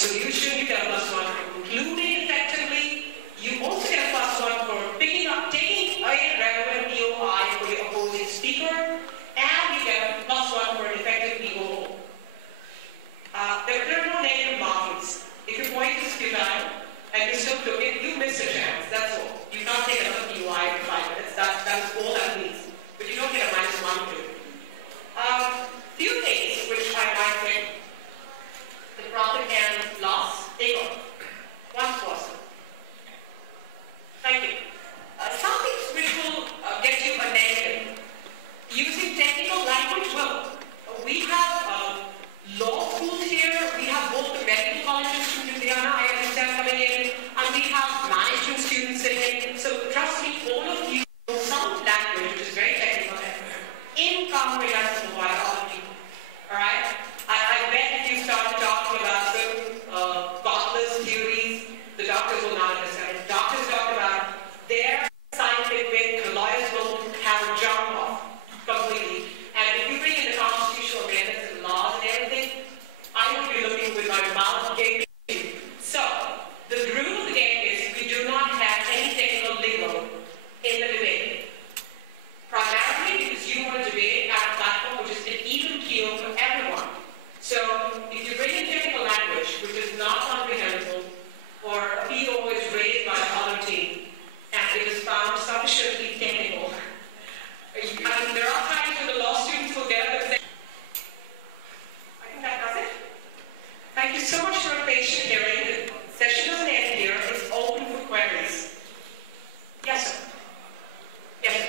solution, you get a +1 for concluding effectively, you also get a +1 for taking a relevant POI for your opposing speaker, and you get a +1 for an effective POO. There are no negative markings. If your point is futile and you still took it, you missed a chance, that's all. You can't take another POI in 5 minutes, that is all that means. But you don't get a -1 to it. Few things which I might think the profit and loss take on. One person. Thank you. Some things which will get you a negative. Using technical language, well, we have law schools here, we have both the medical colleges from Ludhiana, I understand, coming in, and we have management students sitting in. So trust me, all of you know some language which is very technical incomprehensible by other people. Alright? I bet if you start talking about certain godless theories, the doctors will not understand it. Doctors talk about their scientific, the lawyers will have a jump off completely. And if you bring in the constitutional amendments and laws and everything, I would be looking with my mouth gaping. So, the rule of the game is we do not have any technical lingo in the debate. Primarily because you want to debate at a platform which is an even keel for everyone. So, if you bring in technical language which is not comprehensible, or a PO is raised by the other team, and it is found sufficiently technical, I mean, there are times when the law students will get up and say, I think that does it. Thank you so much for your patient hearing. The session doesn't end here, it's open for queries. Yes, sir. Yes, sir.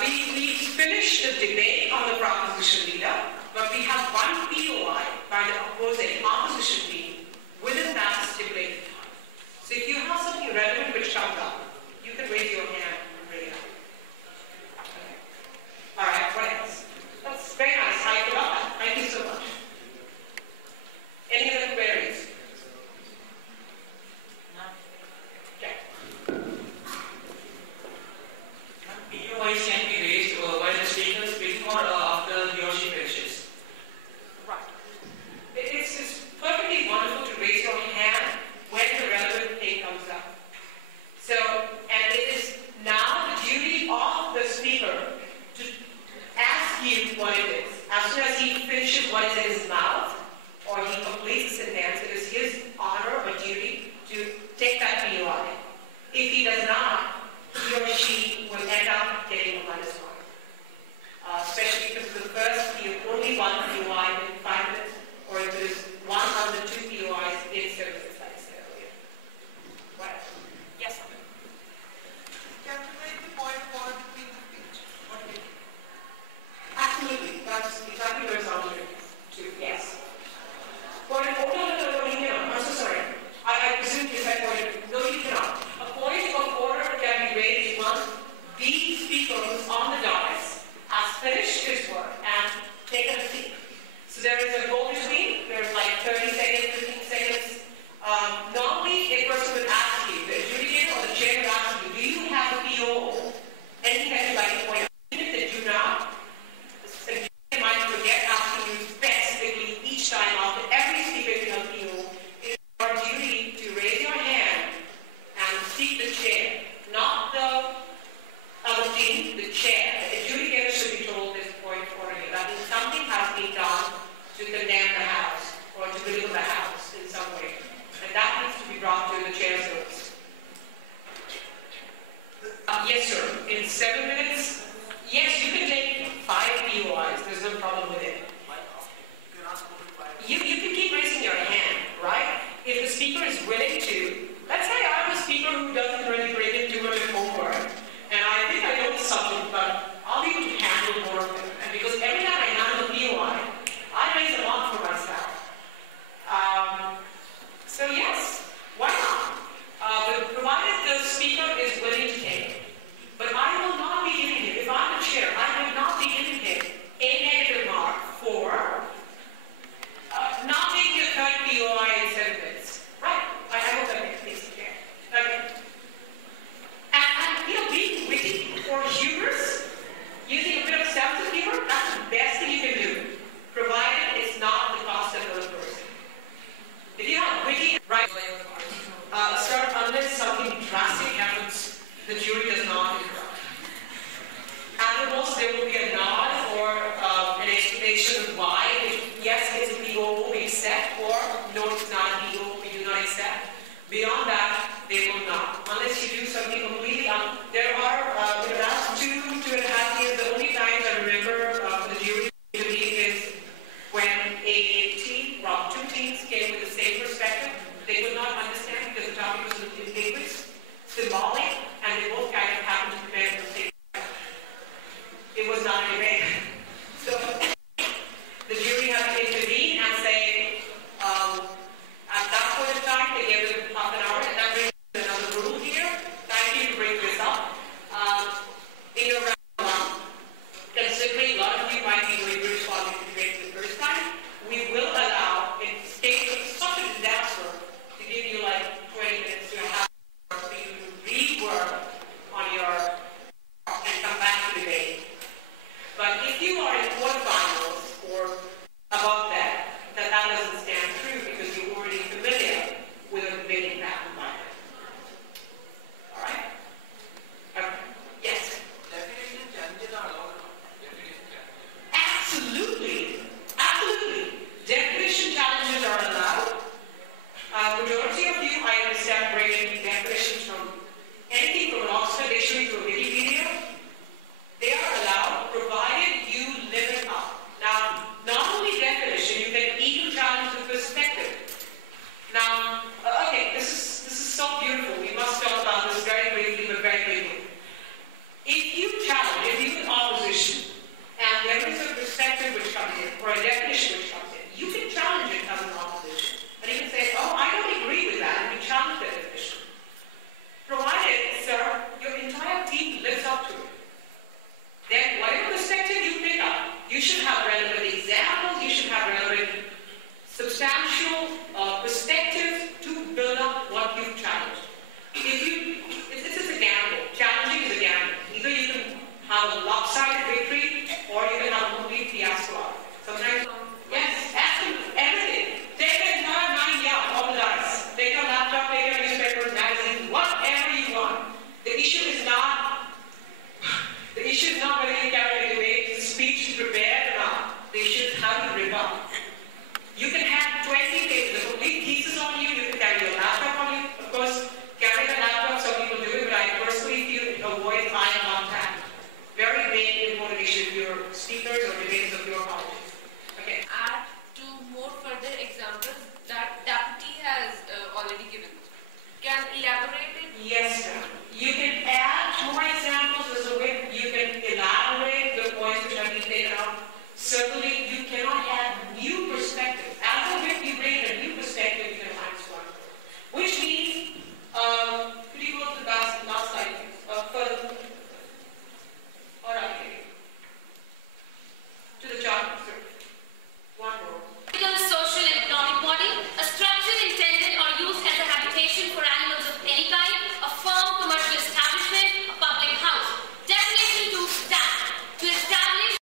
We finished the debate on the proposition leader, but we have one POI by the opposing opposition team within that stipulated time. So if you have something relevant which comes up, you can raise your hand and bring it up. Okay. All right, what else? That's very nice. I love that. Thank you so much. Any other queries? POIs can be raised while the speaker is speaking or after he or she finishes. Right. It's perfectly wonderful to raise your hand when the relevant thing comes up. So, and it is now the duty of the speaker to ask you what it is. As soon as he finishes what is in his mouth or he completes the sentence, it is his honor or duty to take that POI. If he does not, he or she will end up getting a -1. Especially if the first only one POI in 5 minutes, or if it is one out of the 2 POIs in services, like I said earlier. Right? Yes, sir. Can you make the point forward between the speech? What do you think? Absolutely. That's exactly what it's on to. Yes. Point of order, no, I'm so sorry. I presume you said point of, no, you cannot. A point of order can be raised once the speaker who's on the dais has finished his work and taken a seat. So there is a go between, there's like 30 seconds, 15 seconds. Normally, a person would ask you, the adjudicator or the chair would ask you, do you have a PO? Anything that you'd like to point out? Even if they do not, they might forget asking you specifically each time after every speaker you have PO. It is your duty to raise your hand and seek the chair, not the other team, the chair. The adjudicator should be told this point for you. That means something has been done to condemn the house or to belittle the house in some way. And that needs to be brought to the chair's notice. Yes, sir. In 7 minutes, yes, you can take 5 POIs. There's no problem with it. You can keep raising your hand, right? If the speaker is willing to, let's say I'm a speaker who doesn't really bring in too much homework, and I think I know the subject, but I'll be able to handle more of it. And because every time I handle a POI, I raise a lot for myself. So yes, why not? Provided the speaker is willing to take it. But I will not be giving him almost there will be a nod or an explanation of why. Yes, it's a PO, we accept, or no, it's not a PO, we do not accept. Beyond that, they will not. Unless you do something completely there are, in the last 2.5 years, the only times I remember the jury to me is when a team, well, two teams came with the same perspective. They could not understand because the topic was ambiguous, symbolic, and they both kind of happened to prepare for the same. It was not a debate. So the jury had to intervene and say, at that point in time, they gave them half an hour, and that brings another rule here. Thank you to bring this up. In your round one, considering a lot of you might be doing British politics debate for the first time, we will allow, in states of such a disaster, to give you like 20 minutes to a half hour for you to rework on your and come back to debate. But if you are in quarterfinals or above that, that doesn't stand true because you're already familiar with a debating pattern like that. All right? Yes? Definition challenges are allowed. Absolutely. Absolutely. Definition challenges are allowed. Majority of you, I understand, bring in definitions from anything from an Oxford dictionary to a Wikipedia. They are allowed, provided you live it up. Now, not only definition, you can even challenge the perspective. Now, okay, this is so beautiful. We must talk about this very briefly, but very briefly. If you challenge, if you in opposition, and there is a perspective which comes in, or a definition which comes in, you can challenge it as an opposition. And you can say, oh, I don't agree with that, and you challenge the definition. Provided, sir, your entire team lives up to it. Then whatever perspective you pick up, you should have relevant examples, you should have relevant substantial perspectives to build up what you've challenged. This is a gamble. Challenging is a gamble. Either you can have a lopsided victory or you can have a complete fiasco out of it. Sometimes, yes, ask them everything. Take the entire mind out, all the dice. Take your laptop, take your newspapers, magazines, whatever you want. The issue is not